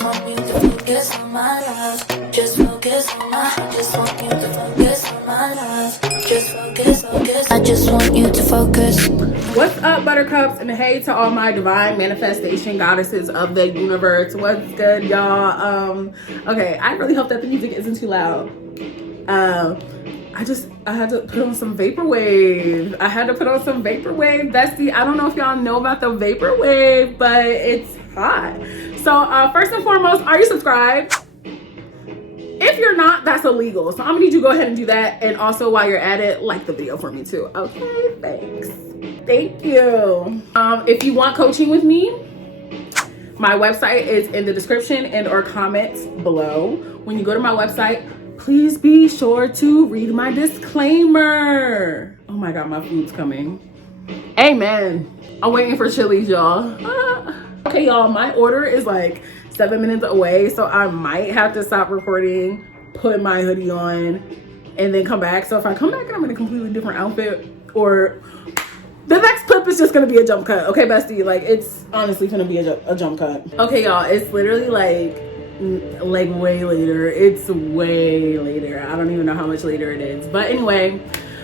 just want you to focus on my love. Just focus on my, I just want you to focus on my love. Just focus, focus, I just want you to focus. What's up, buttercups, and hey to all my divine manifestation goddesses of the universe. What's good, y'all? Okay, I really hope that the music isn't too loud. I had to put on some vaporwave. Bestie. I don't know if y'all know about the vaporwave, but it's hot. So first and foremost, are you subscribed? If you're not, that's illegal. So I'm gonna need you to go ahead and do that. And also while you're at it, like the video for me too. Okay, thanks. Thank you. If you want coaching with me, my website is in the description and or comments below. When you go to my website, please be sure to read my disclaimer. Oh my God, my food's coming. Amen. I'm waiting for Chili's, y'all. Okay, y'all, my order is like 7 minutes away, so I might have to stop recording, put my hoodie on, and then come back. So if I come back and I'm in a completely different outfit, or the next clip is just gonna be a jump cut. Okay, bestie, like it's honestly gonna be a jump cut. Okay, y'all, it's literally like way later. It's way later. I don't even know how much later it is. But anyway,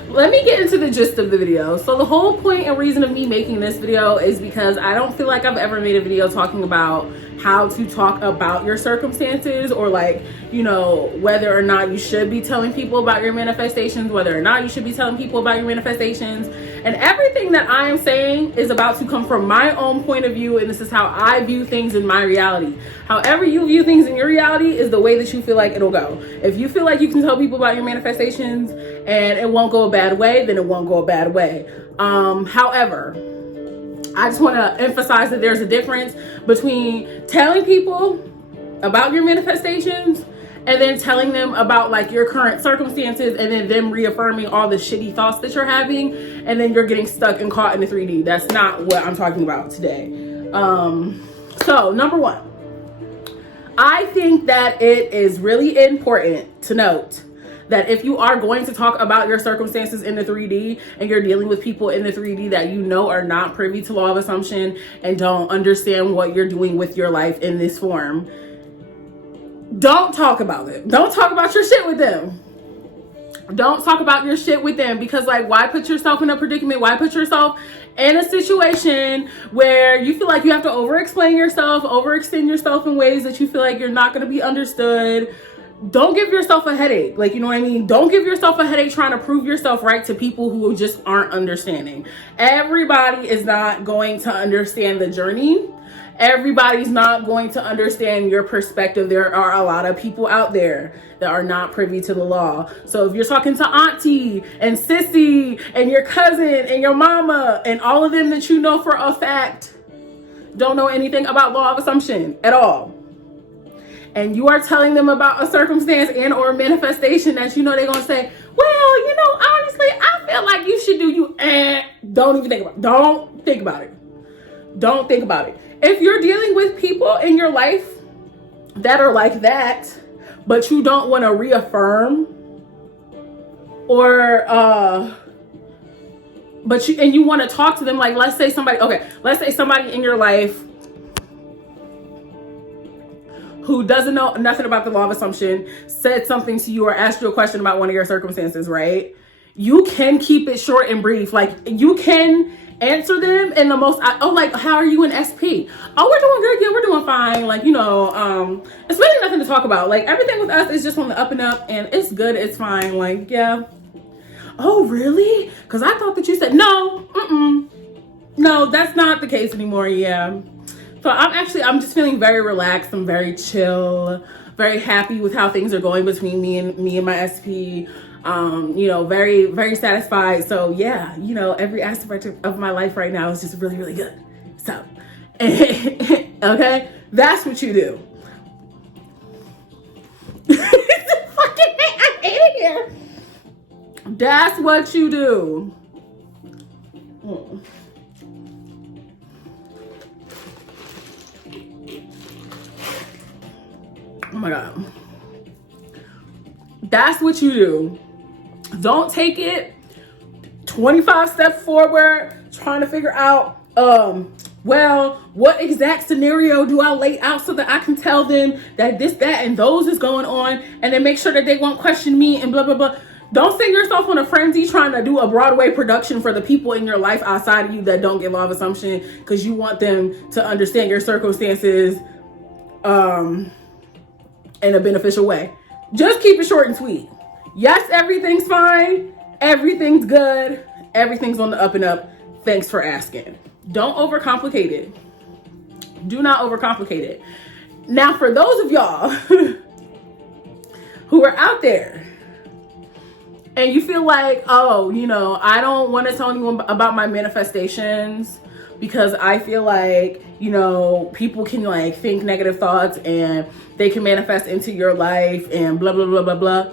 let me get into the gist of the video. So the whole point and reason of me making this video is because I don't feel like I've ever made a video talking about how to talk about your circumstances, or like, you know, whether or not you should be telling people about your manifestations, whether or not you should be telling people about your manifestations. And everything that I am saying is about to come from my own point of view, and this is how I view things in my reality. However you view things in your reality is the way that you feel like it'll go. If you feel like you can tell people about your manifestations and it won't go a bad way, then it won't go a bad way. However, I just want to emphasize that there's a difference between telling people about your manifestations and then telling them about like your current circumstances, and then them reaffirming all the shitty thoughts that you're having, and then you're getting stuck and caught in the 3D. That's not what I'm talking about today. So number one, I think that it is really important to note that if you are going to talk about your circumstances in the 3D, and you're dealing with people in the 3D that you know are not privy to law of assumption and don't understand what you're doing with your life in this form, don't talk about it. Don't talk about your shit with them. Don't talk about your shit with them, because like, why put yourself in a predicament? Why put yourself in a situation where you feel like you have to over-explain yourself, overextend yourself in ways that you feel like you're not going to be understood? Don't give yourself a headache. Like, you know what I mean? Don't give yourself a headache trying to prove yourself right to people who just aren't understanding. Everybody is not going to understand the journey. Everybody's not going to understand your perspective. There are a lot of people out there that are not privy to the law. So if you're talking to auntie and sissy and your cousin and your mama and all of them that you know for a fact don't know anything about law of assumption at all, and you are telling them about a circumstance and or manifestation that you know they're gonna say, well, you know, honestly, I feel like you should do you. Don't even think about it. Don't think about it. Don't think about it. If you're dealing with people in your life that are like that, but you don't want to reaffirm, or you want to talk to them, like let's say somebody in your life who doesn't know nothing about the law of assumption said something to you or asked you a question about one of your circumstances, right? You can keep it short and brief. Like, you can answer them in the most, like, how are you in SP? Oh, we're doing good. Yeah, we're doing fine. Like, you know, it's really nothing to talk about. Like, everything with us is just on the up and up, and it's good. It's fine. Like, yeah. Oh, really? Because I thought that you said, no, no, that's not the case anymore. Yeah. So I'm just feeling very relaxed. I'm very chill, very happy with how things are going between me and my SP. You know, very, very satisfied. So yeah, you know, every aspect of my life right now is just really, really good. So, okay, that's what you do. Fucking thing, I hate it here. That's what you do. Oh my God. That's what you do. Don't take it 25 steps forward trying to figure out well, what exact scenario do I lay out so that I can tell them that this, that, and those is going on, and then make sure that they won't question me and blah, blah, blah. Don't send yourself on a frenzy trying to do a Broadway production for the people in your life outside of you that don't get law of assumption because you want them to understand your circumstances in a beneficial way. Just keep it short and sweet. Yes, everything's fine. Everything's good. Everything's on the up and up. Thanks for asking. Don't overcomplicate it. Do not overcomplicate it. Now, for those of y'all who are out there and you feel like, oh, you know, I don't want to tell anyone about my manifestations because I feel like, you know, people can like think negative thoughts and they can manifest into your life and blah, blah, blah, blah, blah.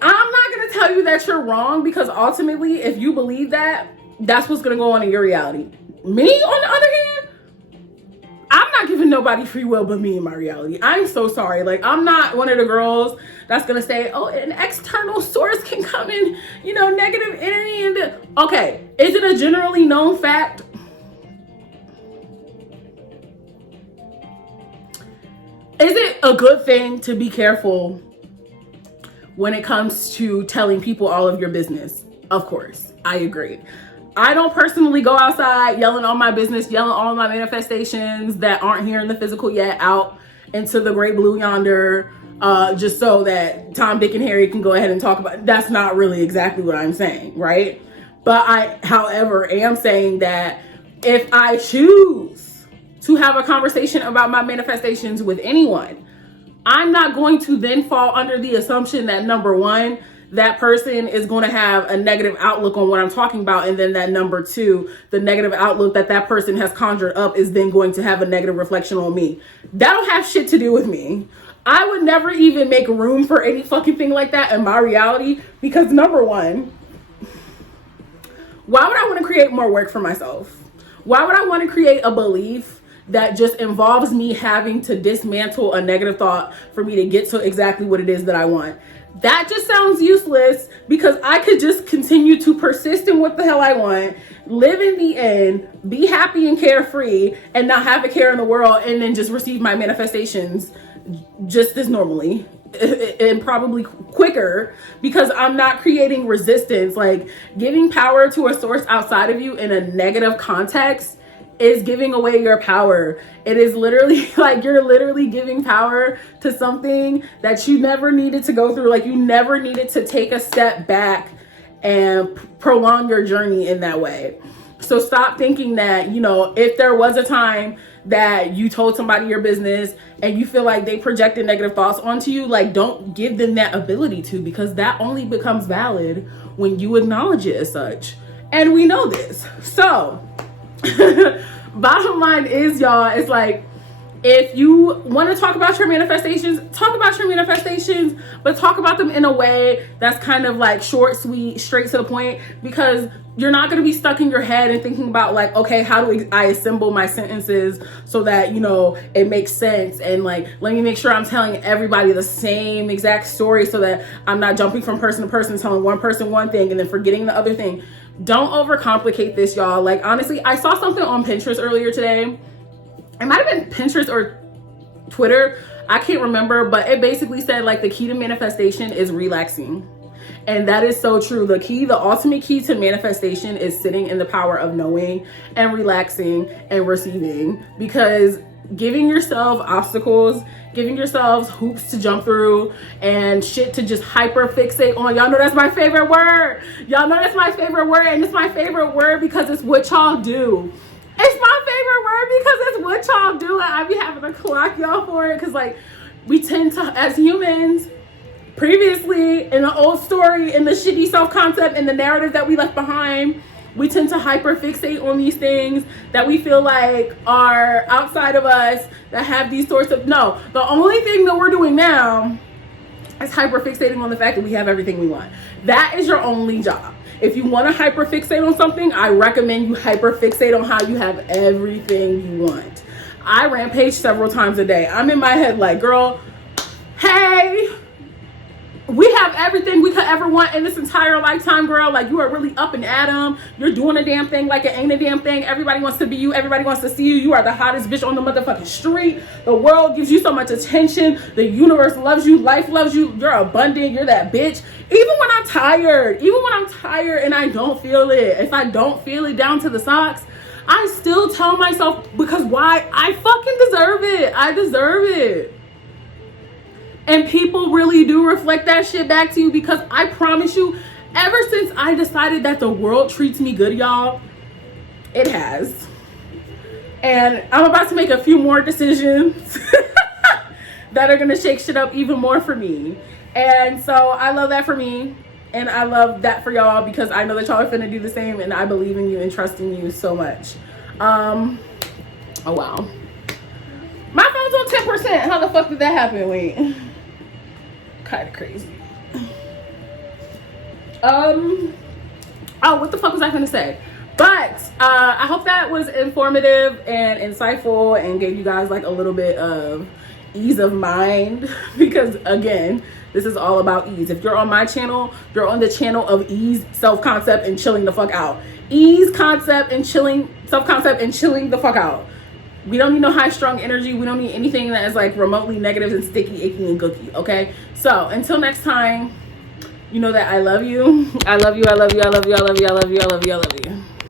I'm not going to tell you that you're wrong because ultimately, if you believe that, that's what's going to go on in your reality. Me, on the other hand, I'm not giving nobody free will but me in my reality. I'm so sorry. Like, I'm not one of the girls that's going to say, oh, an external source can come in, you know, negative energy. And okay, is it a generally known fact? Is it a good thing to be careful when it comes to telling people all of your business? Of course, I agree. I don't personally go outside yelling all my business, yelling all my manifestations that aren't here in the physical yet out into the great blue yonder, just so that Tom, Dick, and Harry can go ahead and talk about it. That's not really exactly what I'm saying, right? But I, however, am saying that if I choose to have a conversation about my manifestations with anyone, I'm not going to then fall under the assumption that number one, that person is going to have a negative outlook on what I'm talking about. And then that number two, the negative outlook that that person has conjured up is then going to have a negative reflection on me. That don't have shit to do with me. I would never even make room for any fucking thing like that in my reality because number one, why would I want to create more work for myself? Why would I want to create a belief that just involves me having to dismantle a negative thought for me to get to exactly what it is that I want? That just sounds useless because I could just continue to persist in what the hell I want, live in the end, be happy and carefree, and not have a care in the world, and then just receive my manifestations just as normally and probably quicker because I'm not creating resistance. Like, giving power to a source outside of you in a negative context is giving away your power. It is literally like you're literally giving power to something that you never needed to go through. Like, you never needed to take a step back and prolong your journey in that way. So stop thinking that, you know, if there was a time that you told somebody your business and you feel like they projected negative thoughts onto you, like, don't give them that ability to, because that only becomes valid when you acknowledge it as such. And we know this. So bottom line is, y'all, it's like, if you want to talk about your manifestations, talk about your manifestations, but talk about them in a way that's kind of like short, sweet, straight to the point, because you're not going to be stuck in your head and thinking about like, okay, how do I assemble my sentences so that, you know, it makes sense? And like, let me make sure I'm telling everybody the same exact story so that I'm not jumping from person to person, telling one person one thing and then forgetting the other thing. Don't overcomplicate this, y'all. Like, honestly, I saw something on Pinterest earlier today. It might have been Pinterest or Twitter. I can't remember, but it basically said like the key to manifestation is relaxing. And that is so true. The ultimate key to manifestation is sitting in the power of knowing and relaxing and receiving, because giving yourself obstacles, giving yourselves hoops to jump through and shit to just hyper fixate on. Y'all know that's my favorite word. Y'all know that's my favorite word. And it's my favorite word because it's what y'all do. It's my favorite word because it's what y'all do. And I be having to clock y'all for it. Because like, we tend to, as humans, previously in the old story, in the shitty self-concept and the narrative that we left behind, we tend to hyper fixate on these things that we feel like are outside of us, that have these sorts of, no, the only thing that we're doing now is hyper fixating on the fact that we have everything we want. That is your only job. If you want to hyper fixate on something, I recommend you hyper fixate on how you have everything you want. I rampage several times a day. I'm in my head like, girl, hey, we have everything we could ever want in this entire lifetime, girl. Like, you are really up and at 'em. You're doing a damn thing like it ain't a damn thing. Everybody wants to be you. Everybody wants to see you. You are the hottest bitch on the motherfucking street. The world gives you so much attention. The universe loves you. Life loves you. You're abundant. You're that bitch. Even when I'm tired and I don't feel it, if I don't feel it down to the socks, I still tell myself, because why? I fucking deserve it. I deserve it. And people really do reflect that shit back to you, because I promise you, ever since I decided that the world treats me good, y'all, it has. And I'm about to make a few more decisions that are gonna shake shit up even more for me. And so I love that for me. And I love that for y'all, because I know that y'all are finna do the same, and I believe in you and trust in you so much. Oh wow. My phone's on 10%. How the fuck did that happen? Wait. Kind of crazy. Oh, what the fuck was I gonna say? But I hope that was informative and insightful and gave you guys like a little bit of ease of mind, because again, this is all about ease. If you're on my channel, you're on the channel of ease, self-concept, and chilling the fuck out. Ease, concept, and chilling, self-concept, and chilling the fuck out. We don't need no high strung energy. We don't need anything that is like remotely negative and sticky, icky, and gooky. Okay, so until next time, you know that I love you. I love you. I love you. I love you. I love you. I love you. I love you. I love you.